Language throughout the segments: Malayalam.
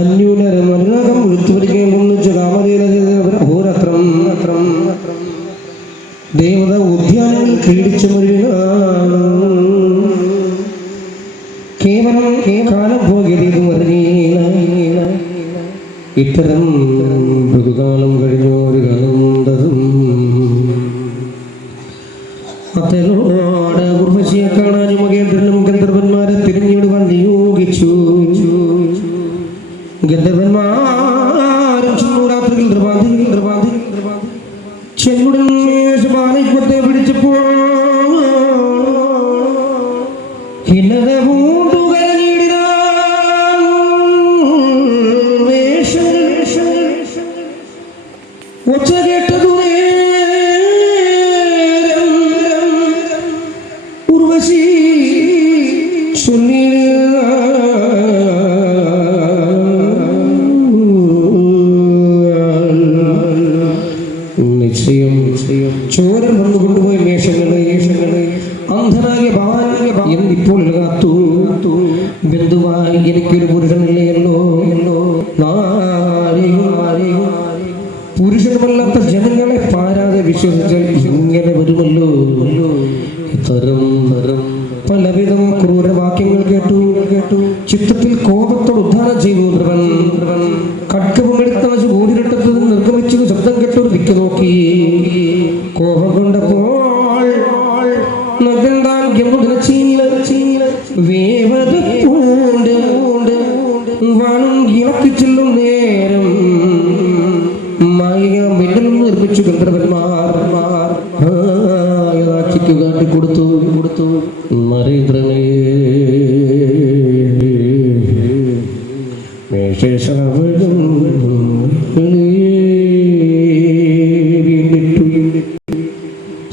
അന്യൂനരമനുരാഗം വിളിച്ചുപരിക്കേണ്ട കാമധേനഹോരത്രം ദേവത ഉദ്യാനങ്ങളിൽ ക്രീഡിച്ചു കേവലം കാലം പോകരുത് പറഞ്ഞ ഇത്തരം മൃദുകാലം കഴിഞ്ഞൊരു കാലമുണ്ടതും അത്തലോട് ഉർവശിയെ കാണാനും മകേന്ദ്രനും ഗന്ധർവന്മാരെ തിരിഞ്ഞിടുവാൻ നിയോഗിച്ചു. ഗന്ധർവന്മാരും ചിന്നൂരാത്രികൾ ചെന്നുടൻ ശുഭാനൈക്യത്തെ പിടിച്ചപ്പോൾ ഹിന്നത ഒച്ച കേട്ടതു ഉർവശി ചൊല്ലി നിശ്ചയം ചോരൻ വന്നു കൊണ്ടുപോയി വേഷങ്ങളെ അന്ധനായ ഭാര്യ എന്നിപ്പോൾ കാത്തു ബന്ധുവായി എനിക്കൊരു പുരുഷനില്ലയല്ലോ പുരുഷനുമല്ലാത്ത ജനങ്ങളെ പാരാതെ വിശ്വസിച്ചാൽ ഇങ്ങനെ വരുമല്ലോ. ഇത്തരം പലവിധം ക്രൂരവാക്യങ്ങൾ കേട്ടു. ചിത്രത്തിൽ കോപത്തോട് ഉദ്ധാനം ചെയ്തു. ഖഡ്ഗവും എടുത്ത ഊരിരട്ടത്ത് നിർഗമിച്ചു ശബ്ദം കേട്ടൊരു ദിക്ക് നോക്കി. കോപം കൊണ്ടപ്പോൾ ഇളക്കി ചെല്ലും നേരം മായ മിന്നൽ നിർമ്മിച്ചു ഗന്ധർവന്മാർ കാട്ടി കൊടുത്തു നരേന്ദ്രനെ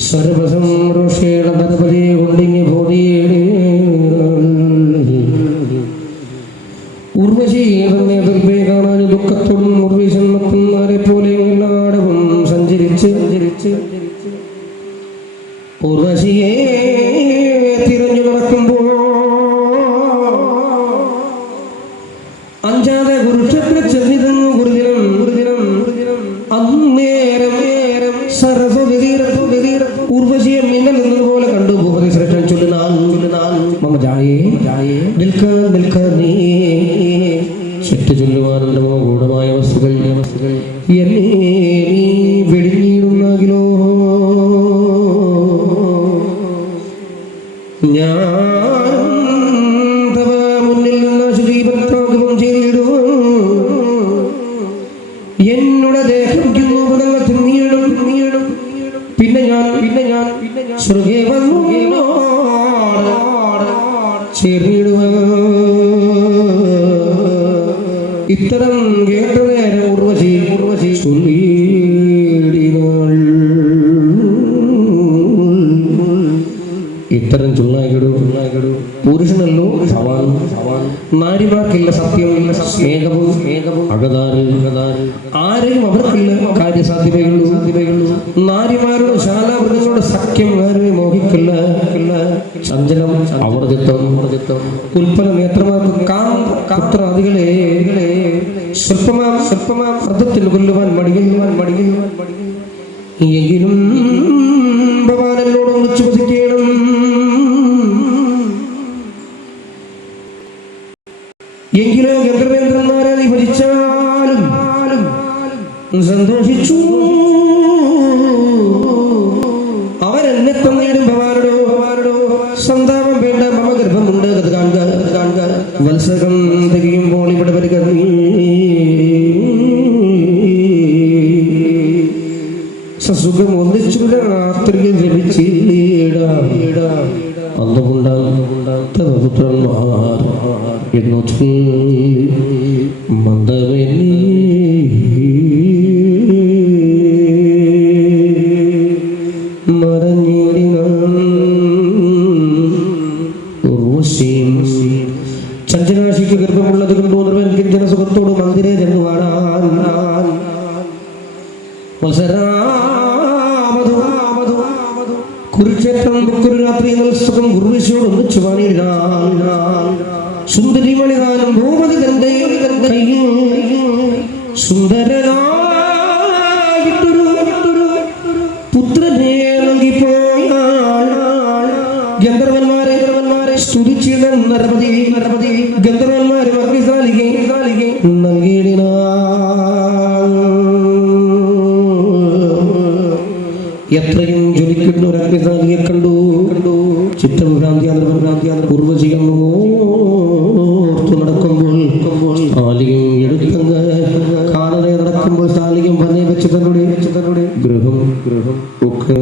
സർവസംരോഷേണ ധനപതിയെ കൊണ്ടിങ്ങി ബോധിയേട് ഉർവശിയെ തന്നെ എതിർപ്പേ കാണാൻ ദുഃഖത്തോടും ഉർവശൻ മക്കുന്നാരെ പോലെ എല്ലായിടവും സഞ്ചരിച്ച് ഉർവശിയെ തിരഞ്ഞു നടക്കുമ്പോൾ അഞ്ചാതെ കുരുക്ഷേത്ര ചെന്നിതങ്ങ് ഗുരുദിനം അന്നേരം ഉർവശിയെ മിന്നൽ എന്നതുപോലെ കണ്ടു. ഭൂപതി ശ്രേഷ്ഠൻ ചൊല്ലുനാൾ മമ ജായേ നിൽക്ക നീ ശക്തി ചൊല്ലുവാനുണ്ടമോ ഗൂഢമായ വസ്തുക്കൾ എന്നെ നീ വെടിഞ്ഞിടുന്നാകിലോ ഞാൻ തവ മുന്നിൽ നിന്ന് ശുചീപത്രാഗമം ചെയ്തിടുവോ എന്നുടെ ദേഹം പദങ്ങൾ തിന്നിയിടും. പിന്നെ ഞാൻ സ്വർഗേ വന്നു ചേർന്നിടുക. ഇത്തരം കേട്ട നേരം ഉർവശി ചൊല്ലിയിടിനാൾ. ഇത്തരം ചൊല്ലായിടൂ പുരുഷനല്ലോ ഭവാൻ. നാരിമാർക്കില്ല സത്യം സ്നേഹവും അകതാര് ആരെയും അവർക്കില്ല കാര്യസാധ്യതയുള്ളൂ. നാരിമാരുടെ ശാലാമൃഗങ്ങളുടെ സഖ്യം ആരെയും മോഹിക്കില്ല. ചഞ്ചലം അവർജിത്വം ഉൽപ്പല നേത്രമാർക്ക് കാത്രാദികളെ സ്വല്പമാ അർത്ഥത്തിൽ കൊല്ലുവാൻ മടിയിൽ എങ്കിലും ഭവാനോട് വിളിച്ചു വസിക്കണം. എങ്കിലോ ഗന്ധർവേന്ദ്രന്മാരെ നീ ഭജിച്ചാലും സന്തോഷിച്ചു. അവരെന്നെ തന്നേടും ഭവാനോടോ സന്താപം വേണ്ട. മമ ഗർഭമുണ്ട് അത് കാണുക. വത്സകം തികയുമ്പോൾ ഇവിടെ വരിക. സസുഖം ഒന്നിച്ചു രാത്രിയിൽ ലഭിച്ചിടാം. അന്നുകൊണ്ടാകുത്രന്മാർ എന്നു മന്ദവനി ചഞ്ചനാശിക്ക് ഗർഭമുള്ളത് കൊണ്ടു ജനസുഖത്തോട് മന്ദിരെ ചെന്നു വാടാൻ കുരുക്ഷേത്രം രാത്രി സുഖം ഗുരുവിശോട് ഒന്നിച്ചു പാടിയിടാൻ സുന്ദരി മണികാലം ഭൂപതി തന്റെ കയ്യിൽ സുന്ദരനായിട്ടൊരു പുത്രനെ നൽകിപ്പോയാൽ ഗന്ധർവന്മാരെ സ്തുതിച്ചിട നിരവധി ഗന്ധർവന്മാരും അഗ്നിസാലികെ നൽകിയിടിന. എത്രയും ജ്വലിക്കുന്ന ഒരു അഗ്നിസാലിയെ കണ്ടു ചിത്തഭ്രാന്തി പൂർവ്വചിയെന്നു ഓർത്തു നടക്കുമ്പോൾ സാലികം എടുത്തങ്ങ് കാണാതെ നടക്കുമ്പോൾ സാലികം വന്നേ വെച്ച് തന്നോടെ ഗൃഹം ഒക്കെ